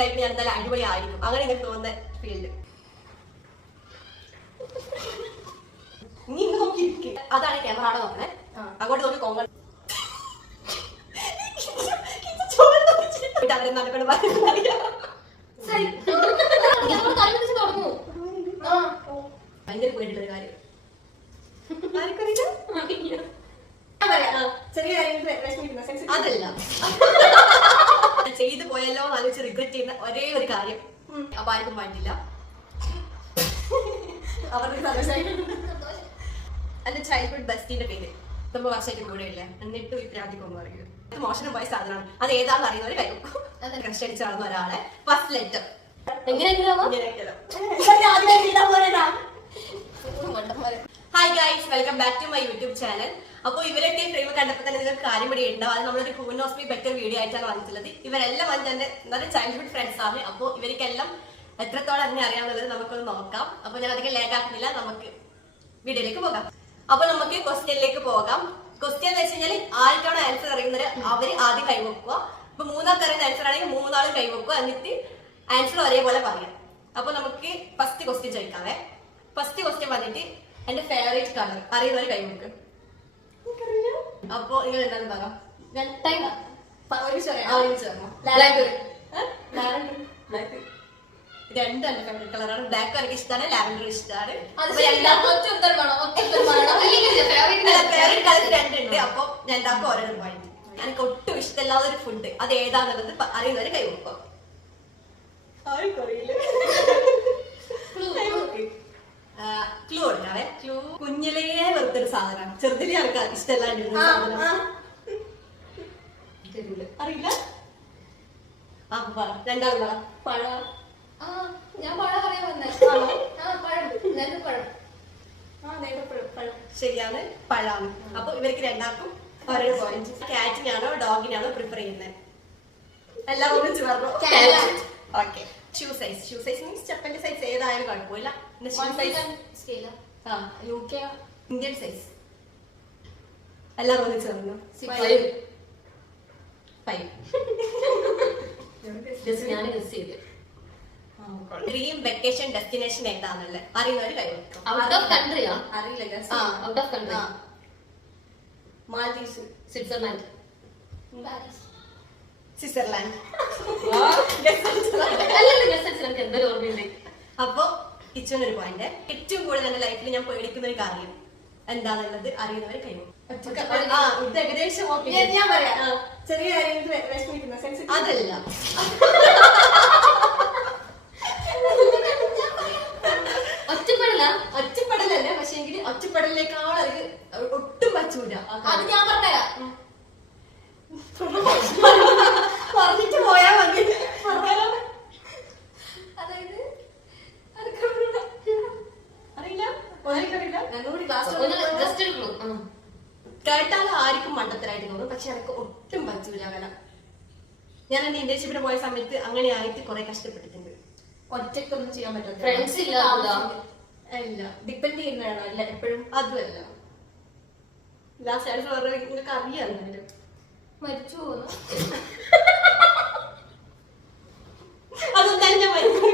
ലൈഫിൽ ഞാൻ എന്തായാലും അടിപൊളി ആയിരിക്കും അങ്ങനെ എനിക്ക് തോന്നുന്ന ഫീൽഡ് നീ ഇന്ന് അതാണ് ക്യാമറ അവിടെ നോക്കണേ. അങ്ങോട്ട് നോക്കി കോങ്ങൾ അവരെ. ഭയങ്കര പേടിയുള്ള കാര്യം. അതല്ല. പോയല്ലോ എന്ന് ആലോചിച്ച് റിഗ്രറ്റ് ചെയ്യുന്ന ഒരേ ഒരു കാര്യം. അപ്പൊ ആർക്കും പറ്റില്ല. അവർക്ക്. എന്റെ ചൈൽഡ്ഹുഡ് ബെസ്റ്റിന്റെ പേര്. നമ്മൾ വർഷമായിട്ട് കൂടെ ഇല്ല എന്നിട്ടും ഈ പ്രാന്തിക്കൊന്നും പറയുന്നത് ഇത് മോശം പോയ സാധനമാണ്. അത് ഏതാന്ന് അറിയുന്നവര് കഴിയും ക്രഷ് കഷ്ടടിച്ച് നടന്ന ഒരാളെ. First letter. Hi guys welcome back to my YouTube channel കണ്ടപ്പോൾ തന്നെ നിങ്ങൾക്ക് കാര്യം ഇവിടെ ഉണ്ടാവും. അത് നമ്മളൊരു ഹൂൻ ഓഫ് ബെറ്റർ വീഡിയോ ആയിട്ടാണ് വന്നിട്ടുള്ളത്. ഇവരെല്ലാം വന്ന് തന്നെ നല്ല ചൈൽഡ്ഹുഡ് ഫ്രണ്ട്സ് ആണ്. അപ്പോൾ ഇവർക്കെല്ലാം എത്രത്തോളം എന്നെ അറിയാമെന്നുള്ളത് നമുക്കൊന്ന് നോക്കാം. അപ്പോൾ ഞാൻ അധികം ലേഖ ആക്കുന്നില്ല. നമുക്ക് വീഡിയോയിലേക്ക് പോകാം. അപ്പോൾ നമുക്ക് ക്വസ്റ്റ്യനിലേക്ക് പോകാം. ക്വസ്റ്റ്യൻ എന്ന് വെച്ച് കഴിഞ്ഞാൽ ആർക്കാണ് ആൻസർ അറിയുന്നത്? അവർ ആദ്യം കൈവെക്കുക അപ്പൊ മൂന്നാൾക്ക് അറിയുന്ന ആൻസർ ആണെങ്കിൽ മൂന്നാളും കൈവെക്കുക എന്നിട്ട് ആൻസർ ഒരേപോലെ പറയാം. അപ്പൊ നമുക്ക് ഫസ്റ്റ് ക്വസ്റ്റ്യൻ ചോദിക്കാവേ. ഫസ്റ്റ് ക്വസ്റ്റ്യൻ വന്നിട്ട് എന്റെ ഫേവറേറ്റ് കളർ അറിയുന്നവർ കൈവെക്കും അപ്പൊ നിങ്ങൾ എന്താണ് പറയാം ടൈം പ- ഒരുമിച്ച് പറയാം. ഒരുമിച്ച് പറഞ്ഞോ. Lavender. ഏ? Lavender. Black. രണ്ടും കളറാണ് ബ്ലാക്ക് എനിക്ക് ഇഷ്ടമാണ് ലാവൻഡർ ഇഷ്ടമാണ്. ഫേവറേറ്റ് കളർ രണ്ടുണ്ട് അപ്പൊ രണ്ടാക്കും ഓരോ പോയിന്റ് എനിക്ക് ഒട്ടും ഇഷ്ടമില്ലാത്ത ഒരു ഫുഡ് അത് ഏതാന്നുള്ളത് അറിയുന്നവര് കൈവെക്കുക Clue, clue. ക്ലൂ കൊടുക്കാവേ ക്ലൂ കുഞ്ഞിലേ വെറുത്തൊരു സാധനമാണ്. ചെറുതിലെ ആൾക്കാർ ഇഷ്ടമല്ലാണ്ടിരുന്ന സാധനം. അറിയില്ല? ആ പറ. രണ്ടാളും പറ. പഴം. ആ, ഞാൻ പഴം പറയാൻ വന്നേ. പഴം. നേന്ത്രപ്പഴം. ആ, നേന്ത്രപ്പഴം, പഴം. ശരിയാണ്. പഴാണ്. അപ്പൊ ഇവർക്ക് രണ്ടാൾക്കും ഓരോ പോയിന്റ് കാറ്റിനാണോ ഡോഗിനാണോ പ്രിഫർ ചെയ്യുന്നത് എല്ലാം ഒന്നിച്ച് പറഞ്ഞു. Okay shoe size shoe size means ചെപ്പന്റെ size ഏതായാലും കുഴപ്പമില്ല ഷൂ സൈസ് ആ. യു കെ ഇന്ത്യൻ സൈസ് എല്ലാവരും. ഫൈവ് ഞാൻ guess ചെയ്തു. ഡ്രീം വെക്കേഷൻ ഡെസ്റ്റിനേഷൻ എന്താണല്ലേ അറിയുന്നവര് country ആ? അറിയില്ല. മാൽദീവ്സ്. സ്വിറ്റ്സർലാൻഡ്. പാരീസ്. സ്വിറ്റ്സർലാൻഡ് എന്തൊരു ഓർമ്മയുണ്ട്. അപ്പൊ കിച്ചനൊരു പോയിന്റ് ഏറ്റവും കൂടുതൽ എന്റെ ലൈഫിൽ ഞാൻ പേടിക്കുന്ന ഒരു കാര്യം എന്താണെന്നുള്ളത് അറിയുന്നവര് കഴിയും ഇത് ഏകദേശം. ഞാൻ- പറയാം. ചെറിയ വിഷമിക്കുന്ന. അതല്ല ഒറ്റപ്പെടല ഒറ്റപ്പെടലല്ല പക്ഷെ എങ്കിൽ ഒറ്റപ്പെടലിനേക്കാൾ എനിക്ക് ഒട്ടും പറ്റൂല ആ അത്. ഞാൻ പറഞ്ഞുതരാം പറഞ്ഞിട്ട് പോയാ മതി അതായത് അറിയില്ല ഓർമ്മയ്ക്കറിയില്ല ഞങ്ങളോട് ക്ലാസ് ജസ്റ്റ് ഒരു ക്ലൂ കേട്ടാൽ ആർക്കും മണ്ടത്തരായിട്ട് തോന്നും പക്ഷെ എനിക്ക് ഒട്ടും പറ്റൂല അങ്ങനെ ഞാൻ എന്റെ ഇന്റേൺഷിപ്പിന് പോയ സമയത്ത് അങ്ങനെ ആയിട്ട് കുറെ കഷ്ടപ്പെട്ടിട്ടുണ്ട് ഒറ്റക്കൊന്നും ചെയ്യാൻ പറ്റില്ല ഫ്രണ്ട്സ് ഇല്ലാത്തതാ? അല്ല ഡിപ്പെൻഡ് ചെയ്യുന്നതാണോ അല്ല എപ്പോഴും അതുമല്ല ലാസ്റ്റ് ആയിട്ട് നിങ്ങൾക്ക് അറിയാം എന്തായാലും മരിച്ചു പോകുന്നു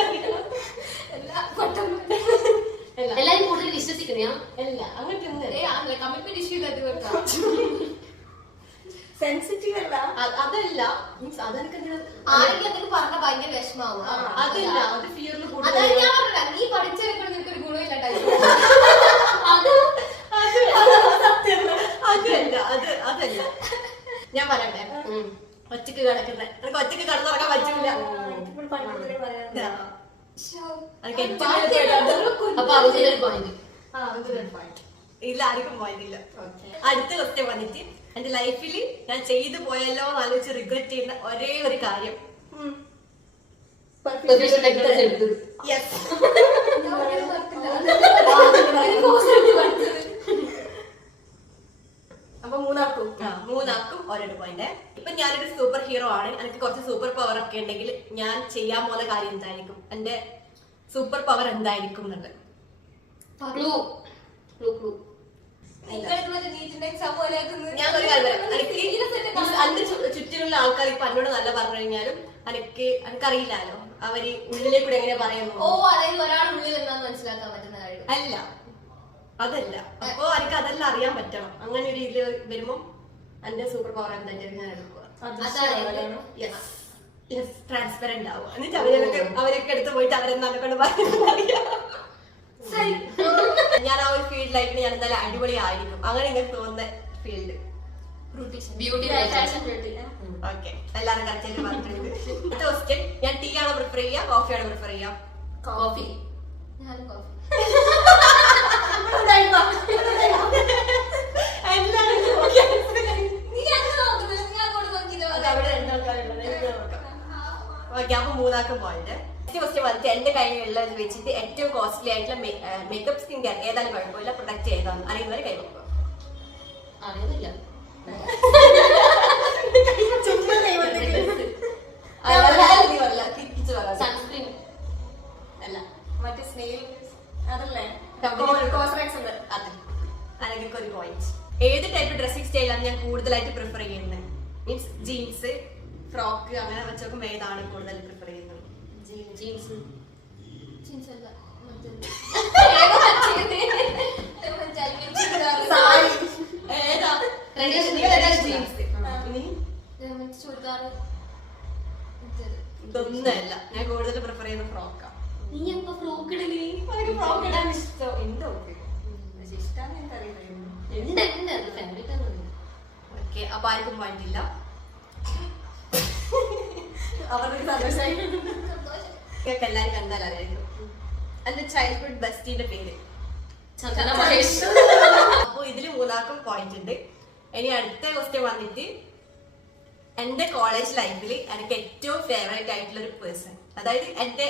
അറിയണം അല്ല എല്ലാരും കൂടുതൽ വിശ്വസിക്കണയാ അല്ല. ഒന്നും കമ്മിറ്റ്മെന്റ് ഇഷ്യൂ ഇല്ലാത്ത സെൻസിറ്റീവ് അല്ല. അതല്ല. മീൻസ് അതെനിക്ക് ആരെങ്കിലും എന്തെങ്കിലും പറഞ്ഞ ഭയങ്കര വിഷമാവും. അതല്ല അതില്ല. അത്. ഫിയറിൽ കൂടുതൽ ഞാൻ പറഞ്ഞത് നീ പഠിച്ചെടുക്കണം നിനക്ക് ഒരു ഗുണമില്ലാണ്ടായി അത് അതല്ല അത് അതല്ല ഞാൻ പറയട്ടെ ഒറ്റയ്ക്ക് കിടക്കുന്ന. എനിക്ക് ഒറ്റയ്ക്ക് കിടന്നുറങ്ങാൻ പറ്റില്ല ഇല്ല പോയിന്റ് ആർക്കും പോയിട്ടില്ല Okay. അടുത്ത ക്വസ്റ്റ്യൻ വന്നിട്ട് എന്റെ ലൈഫിൽ ഞാൻ ചെയ്തു പോയല്ലോ എന്ന് ആലോചിച്ച് റിഗ്രറ്റ് ചെയ്യുന്ന ഒരേ ഒരു കാര്യം. യെസ് അപ്പൊ മൂന്നാക്കും മൂന്നാക്കും ഒരേ പോയിന്റ് ഇപ്പൊ ഞാനൊരു സൂപ്പർ ഹീറോ ആണ്. എനിക്ക് കുറച്ച് സൂപ്പർ പവർ ഒക്കെ ഉണ്ടെങ്കിൽ ഞാൻ ചെയ്യാൻ പോകുന്ന കാര്യം എന്തായിരിക്കും? എന്റെ സൂപ്പർ പവർ എന്തായിരിക്കും എന്നുള്ളത്. ചുറ്റിലുള്ള ആൾക്കാർ ഇപ്പൊ എന്നോട് നല്ല പറഞ്ഞു കഴിഞ്ഞാലും എനിക്ക് എനിക്കറിയില്ലല്ലോ അവർ ഉള്ളിലേക്ക് കൂടെ എങ്ങനെ പറയുന്നു ഓ അതായത് ഒരാൾ ഉള്ളിൽ എന്താന്ന് മനസ്സിലാക്കാൻ പറ്റുന്ന കാര്യം. അല്ല. അതല്ല. അപ്പോ എനിക്ക് അതെല്ലാം അറിയാൻ പറ്റണം. അങ്ങനെ ഒരു ഇതിൽ വരുമ്പോ എന്റെ സൂപ്പർ പവർ എന്താ ഞാൻ എടുക്കുക. അതാണ് യെസ് ട്രാൻസ്പെറന്റ് ആവുക. എന്നിട്ട് അവരൊക്കെ അവരൊക്കെ എടുത്ത് പോയിട്ട് അവരെന്താണ് കൊണ്ട് പറയുന്നത് ഞാൻ ആ ഒരു ഫീൽഡിലായിട്ട് ഞാൻ എന്തായാലും അടിപൊളി ആയിരിക്കും അങ്ങനെ ഇങ്ങനെ തോന്നുന്ന field beauty fashion beauty okay എല്ലാരും കറക്റ്റായിട്ട് പറഞ്ഞിട്ടുണ്ട്. അടുത്ത ക്വസ്റ്റ്യൻ ഞാൻ ടീ ആണോ പ്രിഫർ ചെയ്യുക? കോഫിയാണോ പ്രിഫർ ചെയ്യുക? കോഫി ഞാൻ കോഫി നീ അങ്ങനെ നോക്കുന്നത് നീ അങ്ങോട്ട് നോക്കിയത് ഓക്കെ അപ്പൊ മൂന്നാക്കം പോയത് നെക്സ്റ്റ് ക്വസ്റ്റ്യൻ വന്നിട്ട് എന്റെ കയ്യിലുള്ളത് വെച്ചിട്ട് ഏറ്റവും കോസ്റ്റ്ലി ആയിട്ടുള്ള മേക്കപ്പ് സ്കിൻ കെയർ ഏതാണ് കുഴപ്പമില്ല. പ്രൊഡക്റ്റ് ഏതാണ്? അറിയുന്നവരെ കൈ നോക്കുക അറിയുന്നില്ല. സൺസ്ക്രീൻ അല്ല. മറ്റേ സ്നെയിൽ അതല്ലേ? പോയിന്റ് ഏത് ടൈപ്പ് ഡ്രസ്സിംഗ് സ്റ്റൈലാണ് ഞാൻ കൂടുതലായിട്ട് പ്രിഫർ ചെയ്യുന്നത്? മീൻസ് ജീൻസ് ഫ്രോക്ക് അങ്ങനെ വെച്ചൊക്കെ മേതാണ് ഏതാണ് കൂടുതൽ പ്രിഫർ ചെയ്യുന്നത്. ജീൻസ്. ജീൻസ്. ഇതൊന്നുമല്ല. ഞാൻ കൂടുതൽ പ്രിഫർ ചെയ്യുന്ന ഫ്രോക്കാ. നീ എപ്പോ ഫ്രോക്ക് ഇടലേ? ഫ്രോക്ക് ഇടാൻ ഇഷ്ടം. എന്തോ ഇഷ്ടമാണ് എനിക്കറിയില്ല ഉണ്ട് ഉണ്ട് ഓക്കെ. അപ്പൊ ആർക്കും വേണ്ടില്ല അവർക്ക് സന്തോഷമായി. സന്തോഷം നിങ്ങൾക്ക് എല്ലാവരും കണ്ടാൽ അറിയായിരിക്കും എന്റെ ചൈൽഡ്ഹുഡ് ബെസ്റ്റിന്റെ പേര്. ചന്ദന മഹേഷ്. അപ്പൊ ഇതിൽ മൂന്നാക്കും പോയിന്റ് ഉണ്ട്. ഇനി അടുത്ത ക്വസ്റ്റ്യൻ വന്നിട്ട് എന്റെ കോളേജ് ലൈഫിൽ എനിക്ക് ഏറ്റവും ഫേവറേറ്റ് ആയിട്ടുള്ള ഒരു പേഴ്സൺ അതായത് എന്റെ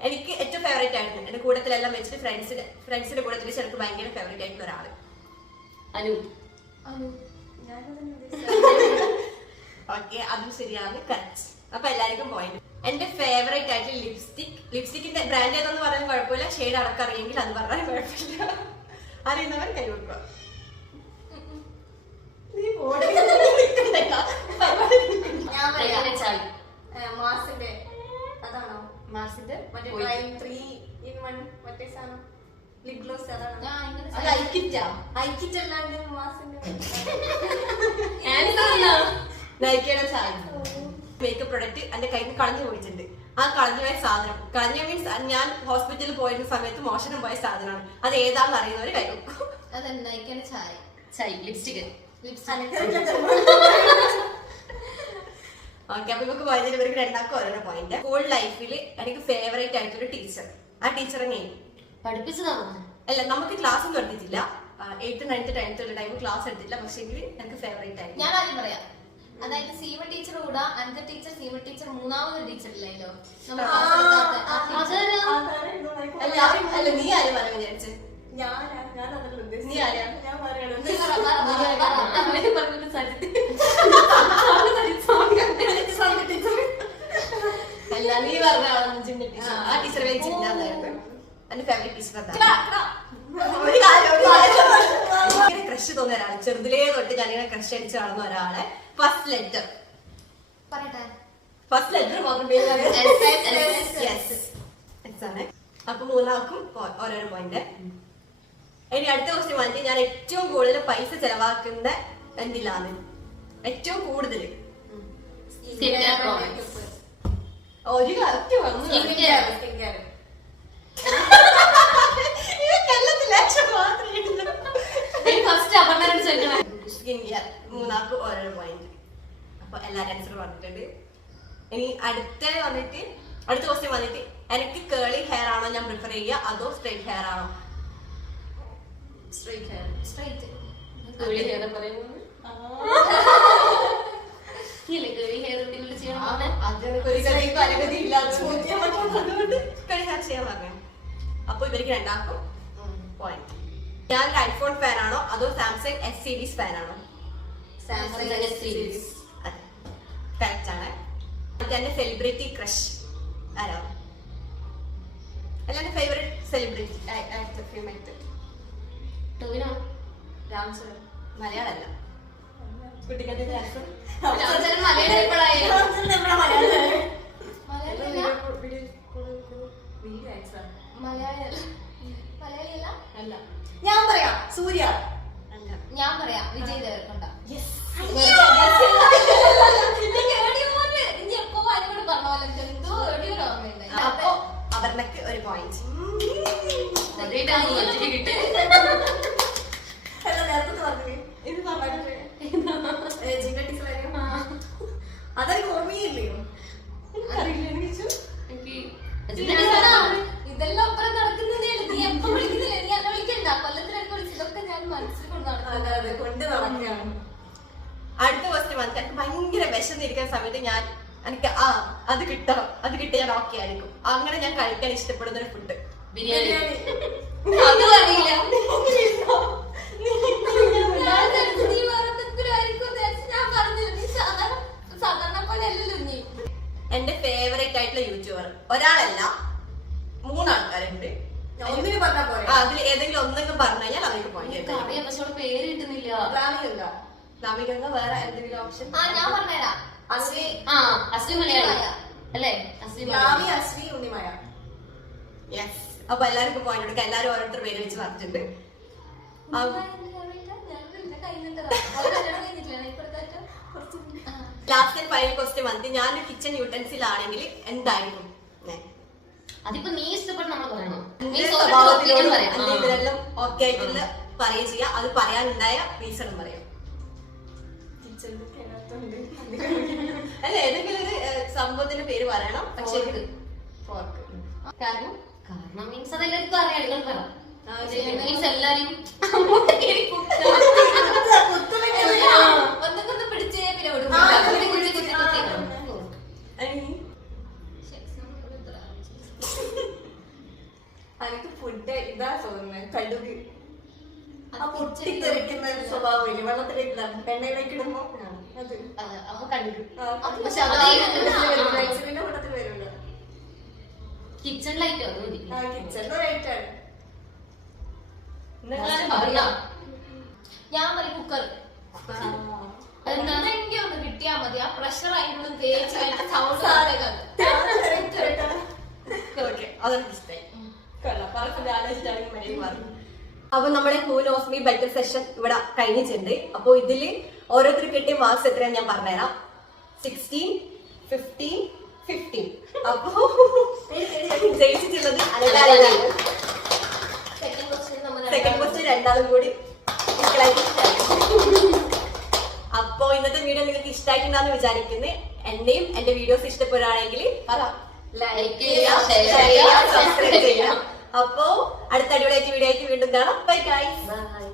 എനിക്ക് ഏറ്റവും ഫേവറേറ്റ് ആയിരുന്നു എന്റെ കൂട്ടത്തിലെല്ലാം വെച്ചിട്ട് ഫ്രണ്ട്സിന്റെ ഫ്രണ്ട്സിന്റെ കൂട്ടത്തിൽ വെച്ച് എനിക്ക് ഭയങ്കര ഫേവറേറ്റ് ആയിട്ടുള്ള ഒരാൾ. അനു. ഓക്കെ അതും ശരിയാണ്. കറക്റ്റ് അപ്പൊ എല്ലാവർക്കും പോയിന്റ് എന്റെ ഫേവറേറ്റ് ആയിട്ട് ലിപ്സ്റ്റിക് ലിപ്സ്റ്റിക്കിന്റെ ബ്രാൻഡ് ഏതെന്ന് പറയാൻ കുഴപ്പമില്ല. ഷെയ്ഡ് അടക്കറിയെങ്കിൽ അത് പറയാൻ കുഴപ്പമില്ല. അറിയുന്നവർ കൈ കൊടുക്കുക. നീ മാസിന്റെ. അതാണോ? മറ്റേ ത്രീ ഇൻ വൺ മറ്റേ സാധനം. ലിപ് ഗ്ലോസ് അതാണോ? അയക്കിറ്റാ ഐക്കിറ്റ് അല്ലാണ്ട് മാസിന്റെ നയിക്കേണ്ട സാധനം മേക്കപ്പ് പ്രൊഡക്റ്റ് എന്റെ കയ്യിൽ നിന്ന് കളഞ്ഞു പോയിട്ടുണ്ട് ആ കളഞ്ഞു പോയ സാധനം. കളഞ്ഞ മീൻസ് ഞാൻ ഹോസ്പിറ്റലിൽ പോയിരുന്ന സമയത്ത് മോഷണം പോയ സാധനമാണ്. അത് ഏതാന്ന് അറിയുന്നവര് കൈ വെക്കും. അതെന്നായിക്കാണ് ചായ ചായ ലിപ്സ്റ്റിക് ഓക്കെ അപ്പൊ നമുക്ക് പോയതിൽ ഇവർക്ക് രണ്ടാക്കും ഓരോ പോയിന്റ് സ്കൂൾ ലൈഫിൽ എനിക്ക് ഫേവറേറ്റ് ആയിട്ടൊരു ടീച്ചർ ആ ടീച്ചറെ നെയിം പഠിപ്പിച്ചതാണോ അല്ല നമുക്ക് ക്ലാസ് ഒന്നും എടുത്തിട്ടില്ല. എയ്ത്ത് നയൻത്ത് ടെൻത്ത് ഉള്ള ടൈം ക്ലാസ് എടുത്തിട്ടില്ല. പക്ഷേ എനിക്ക് ഫേവറേറ്റ് ആയിട്ട് ഞാൻ ആദ്യം പറയാം. അതായത് സീമ ടീച്ചർ കൂടാ അനന്ത ടീച്ചർ സീമ ടീച്ചർ മൂന്നാമത് ടീച്ചർ ഇല്ലല്ലോ. അല്ല നീ ആരും പറയാൻ വിചാരിച്ചു? നീ ആരാ? ഞാൻ അല്ല നീ പറഞ്ഞ ആ ടീച്ചർ എന്റെ ഫേവറേറ്റ് ടീച്ചർ അതാണ് ഒരു കാര്യം ഒരു കാര്യം ഇങ്ങനെ ക്രഷ് തോന്നിയ ഒരാൾ ചെറുതിലേ തൊട്ട് ഞാനിങ്ങനെ ക്രഷ് അടിച്ച് നടന്ന ഒരാളെ. ഫസ്റ്റ് ലെറ്റർ പറയട്ടെ. ഫസ്റ്റ് ലെറ്റർ ആണ്. അപ്പൊ മൂന്നാൾക്കും ഓരോരോ പോയിന്റ് ഇനി അടുത്ത ക്വസ്റ്റ്യൻ വന്നിട്ട് ഞാൻ ഏറ്റവും കൂടുതൽ പൈസ ചെലവാക്കുന്ന എന്തിലാണ്? ഏറ്റവും കൂടുതൽ. ഒരു കറക്റ്റ് വന്നു Skin care. സ്കിൻ കെയർ ഇവക്കെല്ലാത്തിൽ ലക്ഷം മാത്രമേ ഉള്ളൂ. ഫസ്റ്റ് അപർണ കെയർ മൂന്നാൾക്ക് ഓരോ പോയിന്റ് അപ്പൊ എല്ലാരും ആൻസർ പറഞ്ഞിട്ടുണ്ട്. ഇനി അടുത്ത വന്നിട്ട് അടുത്ത ക്വസ്റ്റ്യൻ വന്നിട്ട് എനിക്ക് കേളി ഹെയർ ആണോ ഞാൻ പ്രിഫർ ചെയ്യുക? അതോ സ്ട്രൈറ്റ് ഹെയർ ആണോ? Straight hair straight curly hair പറയുന്നത്? അപ്പൊ ഇവർക്ക് രണ്ടാക്കും പോയിന്റ് ഞാൻ ഐഫോൺ ഫാൻ ആണോ? അതോ സാംസങ് എസ് സീരീസ് ഫാൻ ആണോ? സാംസങ് എസ് സീരീസ് കറക്റ്റ് ആണ്. എന്റെ സെലിബ്രിറ്റി ക്രഷ് ആരാ? അല്ല എന്റെ ഫേവറേറ്റ് സെലിബ്രിറ്റി രാം കുട്ടികളുടെ ആൻസർ മലയാളം അല്ല. ഞാൻ പറയാം സൂര്യ. ഞാൻ പറയാം വിജയ് ദേവർക്കൊണ്ട അപ്പൊ ഇനി ഒരു ആരോട് പറഞ്ഞ പോലെ എനിക്ക് എന്തോ എവിടെയോ ഒരു ഓർമ്മയുണ്ട് അപ്പൊ അപർണക്ക് ഒരു പോയിന്റ് അതേട്ടാണ് ഒറ്റയ്ക്ക് കിട്ടി അല്ല നേരത്തെ പറഞ്ഞു ഇത് പറഞ്ഞു ജിന്ന ടീച്ചർ അതെനിക്ക് ഓർമ്മയില്ലയോ എനിക്ക് ഇതെല്ലാം ഇതെല്ലാം ഒപ്പരം നടക്കുന്നതേ ഉള്ളൂ. നീ എപ്പോ വിളിക്കുന്നില്ല നീ എന്നെ വിളിക്കണ്ട കൊല്ലത്തിലൊക്കെ വിളിച്ചതൊക്കെ ഞാൻ മനസ്സിൽ കൊണ്ട് അതെ നടക്കുന്നത് അതെ കൊണ്ട് നടക്കുകയാണ് അടുത്ത മന്ത് എനിക്ക് ഭയങ്കര വിശന്നിരിക്കുന്ന സമയത്ത് ഞാൻ എനിക്ക് ആ അത് കിട്ടണം അത് കിട്ടി ഞാൻ ഓക്കെ ആയിരിക്കും. അങ്ങനെ ഞാൻ കഴിക്കാൻ ഇഷ്ടപ്പെടുന്ന ഒരു ഫുഡ് ബിരിയാണി. അതും അറിയില്ല. എന്റെ ഫേവറേറ്റ് ആയിട്ടുള്ള യൂട്യൂബർ ഒരാളല്ല മൂന്നാൾക്കാരുണ്ട്. അതിൽ ഏതെങ്കിലും ഒന്നെങ്കിലും പറഞ്ഞു കഴിഞ്ഞാൽ അവർക്ക് പോയിന്റ് അറിയാം പക്ഷെ അവിടെ പേര് കിട്ടുന്നില്ല ഗ്രാമികല്ല നവികങ്ങ വേറെ എന്തെങ്കിലും ഓപ്ഷൻ ആ ഞാൻ പറഞ്ഞുതരാം. ആ അസ്ലി മലയാളി. അല്ലേ? അസ്ലി ഉണ്ണിമായ. യെസ് അപ്പൊ എല്ലാവർക്കും പോയിന്റ് എല്ലാവരും ഓരോരുത്തർ പേര് വെച്ച് പറഞ്ഞിട്ടുണ്ട്. ആ, ലാസ്റ്റ് ഫൈനൽ ക്വസ്റ്റ്യൻ വന്നിട്ട് ഞാൻ കിച്ചൺ യൂട്ടൻസിൽ ആണെങ്കിൽ എന്തായിരിക്കും? അതിപ്പോ നീ ഇഷ്ടപ്പെട്ട് നമ്മൾ പറയണം? സ്വഭാവത്തിനോട് ഓക്കെ ആയിട്ടുള്ള പറയുക ചെയ്യാം. അത് പറയാനുണ്ടായ റീസണും പറയാം. അല്ല ഏതെങ്കിലും ഒരു സംഭവത്തിന്റെ പേര് പറയണം. പക്ഷെ. ഫോർക്ക്. കാരണം കാരണം മീൻസ് അതെല്ലാവർക്കും അറിയാം നിങ്ങൾ പറ. മീൻസ് എല്ലാരും അങ്ങോട്ട് കേറി കുത്തുക. ഒന്നൊക്കെ പിടിച്ചേ പിന്നെ വിടും. ആ, കുത്തി കുത്തി കുത്തി കുത്തി. എനിക്ക് ഫുഡ് ഇതാ തോന്നുന്നത് കടുക് ആ അത് പൊട്ടിത്തെറിക്കുന്ന ഒരു സ്വഭാവമില്ല വെള്ളത്തിലേക്ക് ഇടാം. എണ്ണയിലേക്ക് ഇടുമ്പോ അത് ആ, അപ്പൊ കണ്ടു ആ, അത് പക്ഷെ അത് അത് കൂട്ടത്തിൽ വരില്ല. ഐസിലിന്റെ കൂട്ടത്തിൽ വരില്ല. കിച്ചണിലായിട്ടോ അത് മതി ആ കിച്ചണിന്റെ റേറ്റാണ് നിങ്ങളാരും പറയാ ഞാൻ മതി കുക്കർ എന്തെങ്കിലും ഒന്ന് കിട്ടിയാ മതി. ആ പ്രഷർ ആയിട്ടുള്ള തേച്ച് സൗണ്ട് അപ്പൊ നമ്മുടെ ഹൂൻ ഓഫ് മീ ബെറ്റർ സെഷൻ ഇവിടെ കഴിഞ്ഞിട്ടുണ്ട്. അപ്പൊ ഇതിൽ ഓരോരുത്തർ കിട്ടിയ മാർക്സ് എത്രയാണ് ഞാൻ പറഞ്ഞുതരാം. സിക്സ്റ്റീൻ ഫിഫ്റ്റീൻ ഫിഫ്റ്റീൻ അപ്പൊ ജയിച്ചിട്ടുള്ളത് അനകാലാണ് സെക്കൻഡ് ക്വസ്റ്റ്യൻ നമ്മൾ സെക്കൻഡ് ക്വസ്റ്റ്യൻ രണ്ടാളും കൂടി equal ആയിട്ട് ഇഷ്ടമായി. അപ്പോ ഇന്നത്തെ വീഡിയോ നിങ്ങൾക്ക് ഇഷ്ടമായിട്ടുണ്ടാന്ന് വിചാരിക്കുന്നത് എന്നെയും എന്റെ വീഡിയോസ് ഇഷ്ടപ്പെടുകയാണെങ്കിൽ പറ ലൈക്ക് ചെയ്യുക, ചെയ്യുക ഷെയർ share ചെയ്യുക, ചെയ്യുക എന്നെയും എന്റെ വീഡിയോസ് ഇഷ്ടപ്പെടുകയാണെങ്കിൽ അപ്പോ അടുത്ത അടിപൊളിയായിട്ട് വീഡിയോ ആയിട്ട് വീണ്ടും കാണാം. Bye guys bye